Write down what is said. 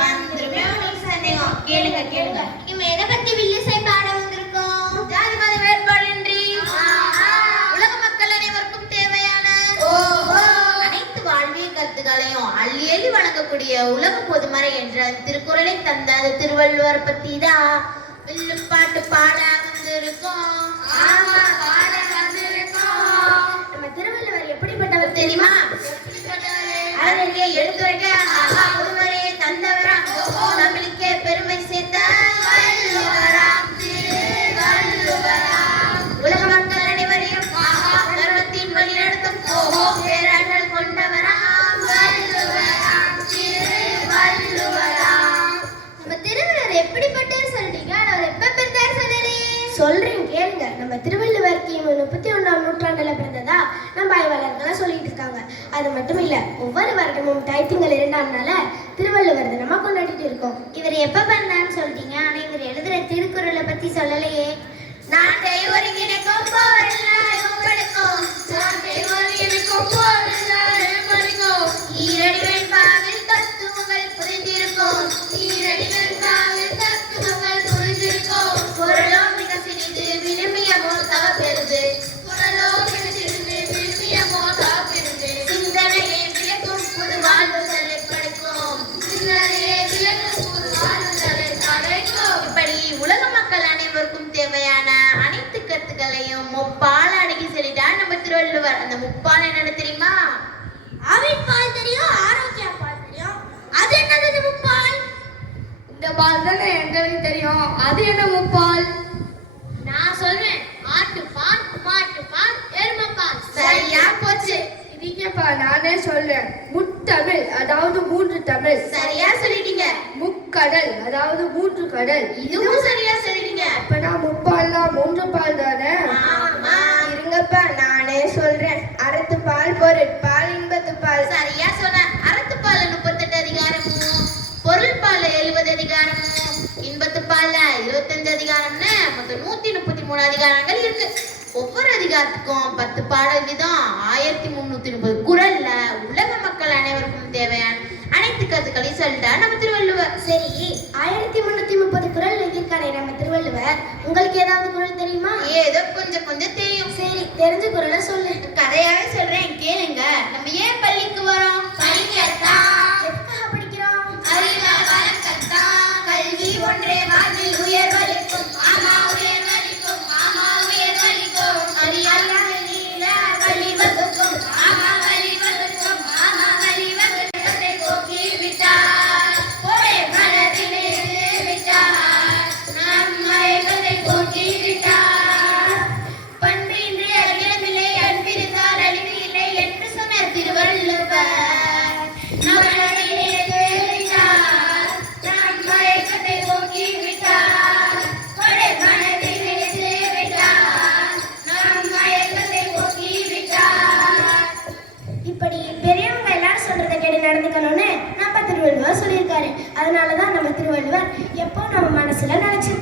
வந்துருமே உங்களுக்கு சந்தேகம். கேளுங்க கேளுங்க. இவங்க எதை பத்தி வில்லிசை பாட வந்திருக்கோம்? ஜாதி மத வேறுபாடின்றி உலக மக்கள் அனைவருக்கும் தேவையான அனைத்து வாழ்வியல் கருத்துக்களையும் அள்ளி அள்ளி வழங்கக்கூடிய உலக பொதுமறை என்ற திருக்குறளை தந்த அந்த திருவள்ளுவர் பத்தி தான் வில்லும் பாட்டு பாட வந்திருக்கோம். நம்ம திருவள்ளுவர் எப்படிப்பட்டவர் தெரியுமா? அறநெறியை எடுத்துரைக்க பொதுமறையை தந்தவராம், நம்மளுக்கே பெருமை சேர்த்த வள்ளுவராம், திருவள்ளுவராம். உலக மக்கள் அனைவரையும் தர்மத்தின் வழி நடத்தும் பேராற்றல் கொண்டவராம், வள்ளுவராம், திருவள்ளுவராம். நம்ம திருவள்ளுவர் எப்படிப்பட்டவர் சொல்றீங்க? அவர் எப்ப பிறந்தார் சொல்லலையே? சொல்றேன் கேளுங்க. நம்ம திருவள்ளுவர் கிமு 31ஆம் நூற்றாண்டுல பிறந்ததா நம்ம ஆய்வாளர்கள்லாம் சொல்லிட்டு இருக்காங்க. அது மட்டும் இல்ல, ஒவ்வொரு வருடமும் தைத்திங்கள் 2ஆம் நாள திருவள்ளுவர் தினமா கொண்டாடிட்டு இருக்கோம். இவர் எப்ப பிறந்தான்னு சொல்றீங்க, ஆனா இவர் எழுதுற திருக்குறளை பத்தி சொல்லலையே. நாட்டை ஒருங்கிணைக்கும் போரெல்லாம் படிக்கும், நாட்டை ஒருங்கிணைக்கும் போரெல்லாம் படிக்கும். ஈரடி வெண்பாவில் தத்துவங்கள் புரிந்திருக்கும், ஈரடி வெண்பாவில் தத்துவங்கள் புரிந்திருக்கும். பொருளோ மிக சிறிது விரும்பியமோ தவ பெறுது, பொருளோ மிக சிறிது விரும்பியமோ தவ பெறுது. சிந்தனையை விளக்கும் புது வாழ்வுகளை படைக்கும், சிந்தனையை விளக்கும் புது வாழ்வுகளை படைக்கும். இப்படி உலக மக்கள் அனைவருக்கும் தேவையான அனைத்து கருத்துக்களையும் முப்பால அடக்கி சொல்லிட்டார் நம்ம திருவள்ளுவர். அந்த முப்பால் என்னன்னு தெரியுமா? ஆவின் பால் தெரியும், ஆரோக்கிய பால் தெரியும். அது என்னது முப்பால்? இந்த பால் தானே எங்களுக்கு தெரியும், அது என்ன முப்பால்? நான் சொல்றேன், ஆட்டுப்பால், மாட்டுப்பால், எருமைப்பால். சரியா போச்சு. இதுக்கப்பா நானே சொல்றேன். முத்தமிழ், அதாவது 3 தமிழ். சரியா சொல்லிட்டீங்க. முக்கடல், அதாவது 3 கடல். இதுவும் சரியா சொல்லிட்டீங்க. அப்பனா முப்பால்னா 3 பால் தானே? ஆமா. இருங்கப்பா நானே சொல்றேன். அறத்து பால், பொருட்பால், இன்பத்து பால். சரியா சொன்ன. அறத்துப்பால் 38 அதிகாரமும், பொருள் பால் 70 அதிகாரமும், இன்பத்து பால் 25 அதிகாரம்னு மொத்தம் 133 அதிகாரங்கள் இருக்கு. ஒவ்வொரு அதிகாரத்துக்கும் 10 பாடல் வீதம் 1330 குறள்ல உலக மக்கள் அனைவருக்கும் தேவையான அனைத்து கருத்துக்களையும் சொல்லிட்டார் நம்ம திருவள்ளுவர். சரி, 1330 குறள் எழுதியிருக்காரே நம்ம திருவள்ளுவர். உங்களுக்கு ஏதாவது குறள் தெரியுமா? ஏதோ கொஞ்சம் கொஞ்சம் தெரியும். சரி, தெரிஞ்ச குறளை சொல்லு. கதையாவே சொல்றேன் கேளுங்க. நம்ம ஏன் பள்ளிக்கு வரோம்? படிக்கத்தான். எதுக்காக படிக்கிறோம்? அறிவை வளர்க்கத்தான். கல்வி ஒன்றே வாழ்வில் உயர்வளிக்கும். ஆமா உயர்வளிக்கும், ஆமா உயர்வளிக்கும். அறியாத வழி வகுக்கும், ஆமா வழி வகுக்கும், ஆமா வழி வகுக்கத்தை போக்கி விட்டார். ஒரே மனதிலே விட்டார், நம்மை போக்கி விட்டார். பண்பின்றி அறியவில்லை, அன்பிருந்தார் அழிவில்லை என்று சொன்ன திருவள்ளுவர். இப்படி பெரியவங்க எல்லாரும் சொல்றதை கேட்டு நடந்துக்கணும்னு நம்ம திருவள்ளுவர் சொல்லியிருக்காரு. அதனாலதான் நம்ம திருவள்ளுவர் எப்போ நம்ம மனசுல நினைச்சு